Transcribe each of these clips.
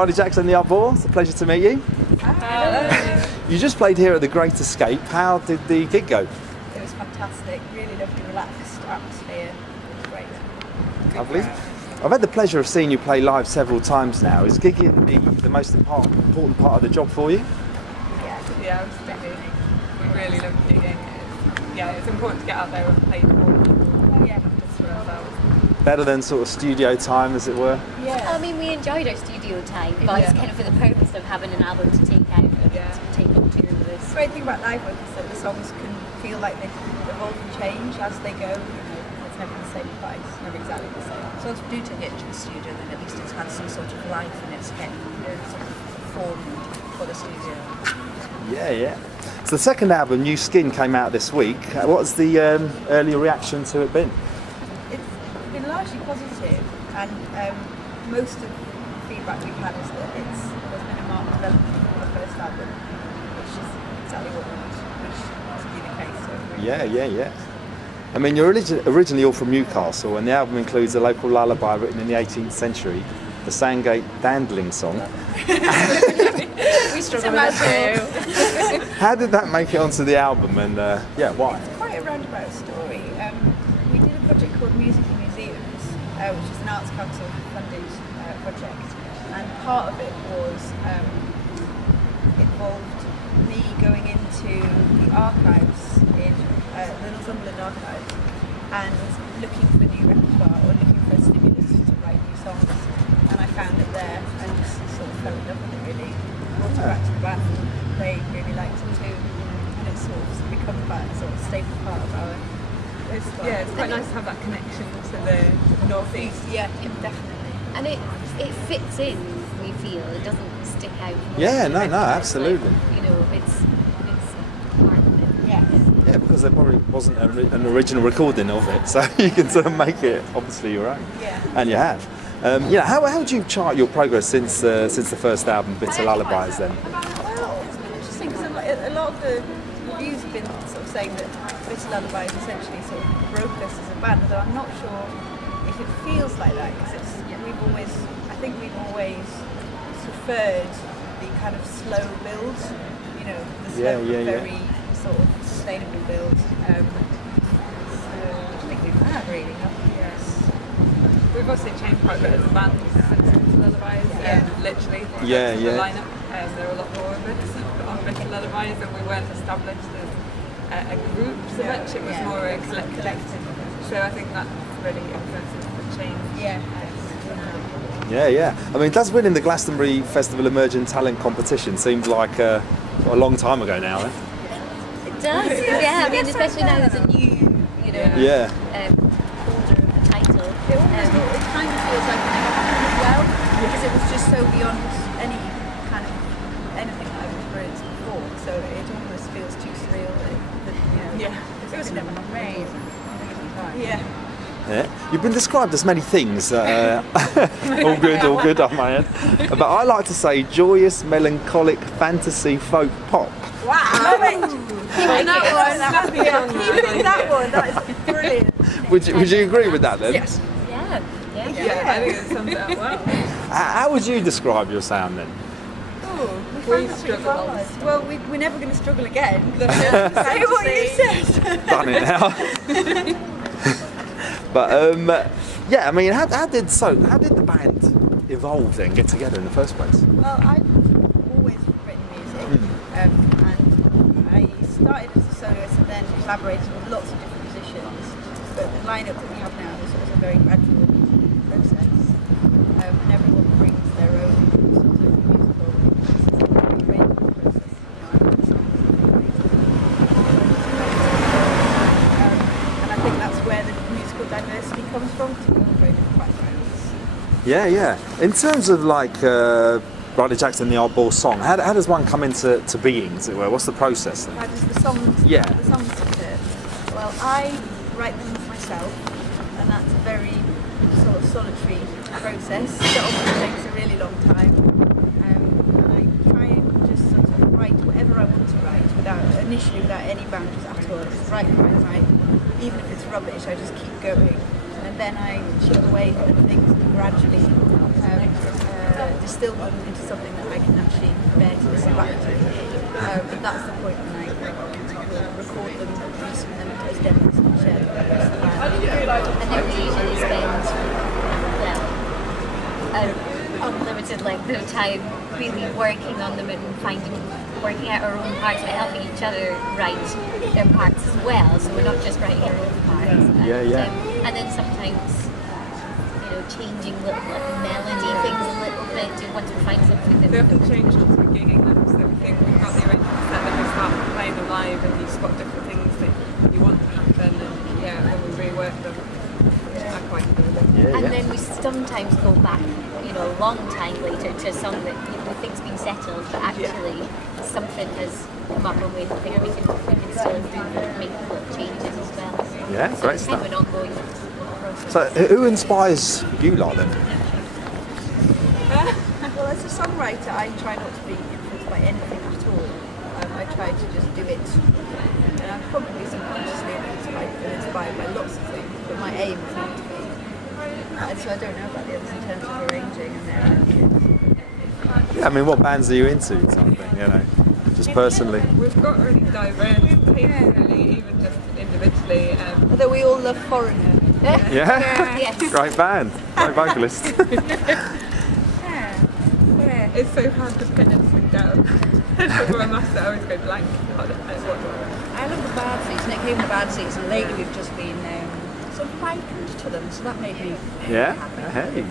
Bridie Jackson, the Arbour. It's a pleasure to meet you. Hello. You just played here at the Great Escape. How did the gig go? It was fantastic. Really lovely, relaxed atmosphere. Great. Good Lovely. crowd. I've had the pleasure of seeing you play live several times now. Is gigging the most important part of the job for you? Yeah, absolutely. We really love gigging. It's important to get out there and play for people. Yeah. Just for ourselves. Better than sort of studio time, as it were? Yeah. I mean, we enjoyed our studio time, but it's kind of for the purpose of having an album to take out and to take on tour with us. The great thing about live work is that the songs can feel like they evolve and change as they go. It's never the same twice, never exactly the same. So if you do take it to the studio, then at least it's had some sort of life in its head, sort of formed for the studio. Yeah. So the second album, New Skin, came out this week. What's the earlier reaction to it been? It's been largely positive, and most of the feedback we've had is that there's been a marked development from the first album, which is exactly what we want, which is to be the case. So Yeah. I mean, you're originally all from Newcastle, and the album includes a local lullaby written in the 18th century, the Sandgate Dandling song. we struggle with it too. How did that make it onto the album, and why? It's quite a roundabout story. We did a project called Music in Museums, which is an Arts Council funded project, and part of it was involved me going into the archives in the Northumberland archives and looking for new repertoire or looking for a stimulus to write new songs, and I found it there and just sort of fell in love with it really. Brought it back to the band, they really liked it too, and it's sort of become a sort of staple part of our repertoire. Yeah, it's quite nice to have that connection to the northeast. Yeah, definitely. And it fits in, we feel. It doesn't stick out. Yeah, no, It's absolutely. like, it's part of it. Yeah. Yeah, because there probably wasn't an original recording of it, so you can sort of make it obviously your own. Yeah. And you have. How would you chart your progress since the first album, Bitter Lullabies, then? Well, it's been interesting because a lot of the reviews have been sort of saying that Bitter Lullabies essentially sort of broke us as a band, although I'm not sure if it feels like that because we've always preferred the kind of slow build, the slow very sort of sustainable build. I think we've had really, haven't we? Yes. We've also changed quite a bit as a band since Lullabies. Literally. Yeah. The lineup. There are a lot more of us on Bitter Lullabies, and we weren't established as a group so much. It was more a collective. So I think that's really influenced the change. Yeah. I mean, does winning the Glastonbury Festival Emerging Talent Competition seems like a long time ago now, eh? It does, yeah. I mean, especially now there's a new, holder of the title. It kind of feels like it never happened as well because it was just so beyond anything that I've experienced before. So it almost feels too surreal that it was never happened. Yeah. You've been described as many things. All good on my end. But I like to say joyous, melancholic, fantasy, folk, pop. Wow! Keeping that one. That is brilliant. Would you agree with that then? Yes. Yeah. I think it sums it up well. How would you describe your sound then? We struggle. Well, we're never going to struggle again. Say what you said. Done it now. But I mean, how did the band evolve then, get together in the first place? Well, I've always written music, and I started as a soloist and then collaborated with lots of different musicians. But the lineup that we have now is a very gradual process, and everyone brings their own sort of musical creative process. And I think that's where the musical diversity comes from, because we all have very different backgrounds. Yeah. In terms of like Bridie Jackson, the Arbour song, how does one come into being, as it were? What's the process then? How does the songs occur? Well, I write them myself, and that's a very sort of solitary process that often takes a really long time. And I try and just sort of write whatever I want to write initially without any boundaries at all. Just write. Even if it's rubbish, I just keep going. And then I chip away at things and gradually distill them into something that I can actually bear to listen back to. And that's the point when I will record them, listen them as demos, and share them with the rest of the band. And then we usually spend, well, an unlimited length of time really working on them and working out our own parts, but helping each other write their parts as well. So we're not just writing our own parts. And then sometimes, changing little melody things a little bit. Do you want to find something that... They often change once we're gigging them, so we think we've got the arrangement set, then we start playing them live and you spot different things that you want to happen, and when we rework them, I quite enjoy them. And then we sometimes go back, a long time later to a song that we think's been settled, but actually something has come up and we think we can still improve and make little changes as well. Yeah, so great it's stuff. kind of an ongoing process. So, who inspires you lot then? Well, as a songwriter, I try not to be influenced by anything at all. I try to just do it, and I'm probably subconsciously inspired by lots of things, but my aim is not to be. And so I don't know about the others in terms of arranging and their ideas. Yeah, I mean, what bands are you into, type thing, just personally? We've got really diverse tastes, really, even just individually. Although we all love Foreigner. Yeah? Yes. Great band, great vocalist. It's so hard to pin anything down. For a master, I always go blank. I love the bad season. It came the bad season. Lately we've just been sort of likened to them, so that made me happy.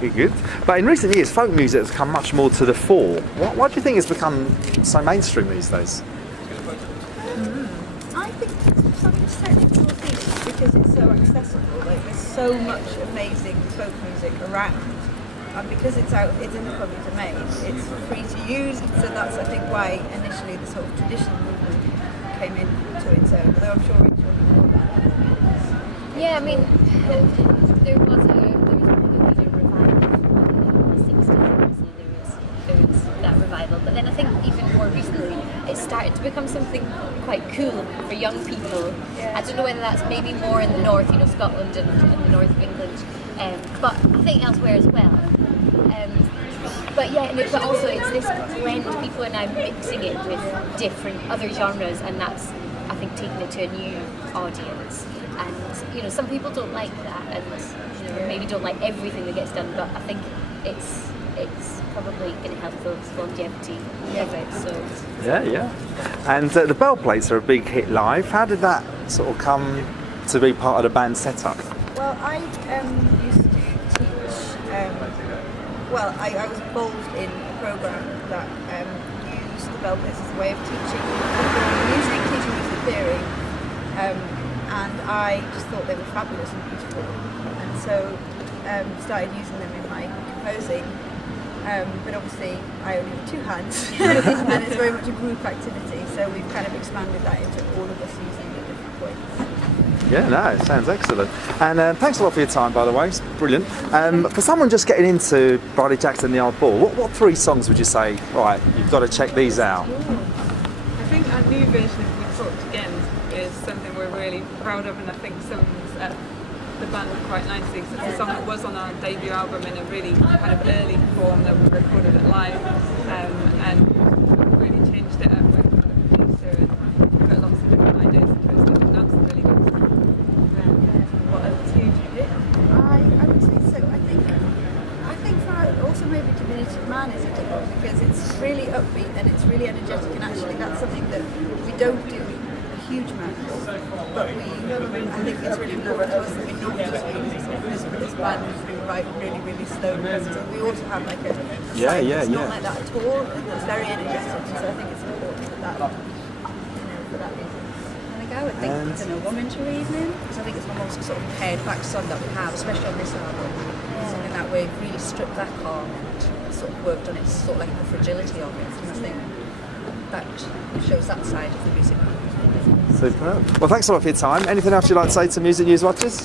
Hey, good. But in recent years, folk music has come much more to the fore. Why do you think it's become so mainstream these days? I think it's something certainly northeast because it's so accessible. Like there's so much amazing folk music around, and because it's in the public domain, it's free to use. So that's I think why initially the sort of traditional movement came into its own. Although I'm sure Rachel will know about that. Yeah, I mean, there was a revival in the 60s, obviously there was that revival, but then I think even more recently it started to become something quite cool for young people. I don't know whether that's maybe more in the north, Scotland and the north of England, but I think elsewhere as well. But also it's this blend, people are now mixing it with different other genres, and that's, I think, taking it to a new audience. And some people don't like that, and maybe don't like everything that gets done, but I think it's probably going to help the longevity of it. So Yeah. And the Bell Plates are a big hit live. How did that sort of come to be part of the band setup? Well, I used to teach. I was involved in a program that used the Bell Plates as a way of teaching music theory. And I just thought they were fabulous and beautiful, and so started using them in my composing. But obviously, I only have two hands, and it's very much a group activity. So we've kind of expanded that into all of us using it at different points. Yeah, no, it sounds excellent. And thanks a lot for your time, by the way. It's brilliant. For someone just getting into Bridie Jackson and the Arbour, what 3 songs would you say? Right, you've got to check these out. I think our new version of We Talked Again is something we're really proud of, and I think sums the band quite nicely. So it's a song that was on our debut album in a really kind of early form that we recorded it live, and really changed it up with the producer and put lots of different ideas into it. So that's really good. What else do you do? I would say so. I think for also maybe Diminutive Man is a good one because it's really upbeat and it's really energetic, and actually that's something that we don't do a huge amount of, but I think it's really important to us that we're not just using this band who write really, really slow composers. We also have like a side that's not like that at all, and that's very energetic, and so I think it's important for that, for that reason. I would think, Woman's Your Evening, because I think it's the most sort of pared back song that we have, especially on this album. Something that we've really stripped back on and sort of worked on its sort of like the fragility of it, and I think that shows that side of the music. Superb. Well, thanks a lot for your time. Anything else you'd like to say to Music News watchers?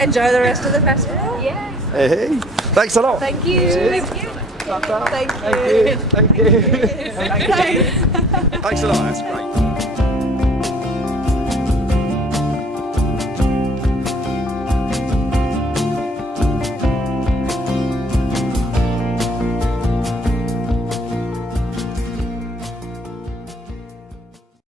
Enjoy the rest of the festival. yeah. Hey, thanks a lot. Thank you. Cheers. Thank you. Thank you. Thank you. Thanks a lot. That's great.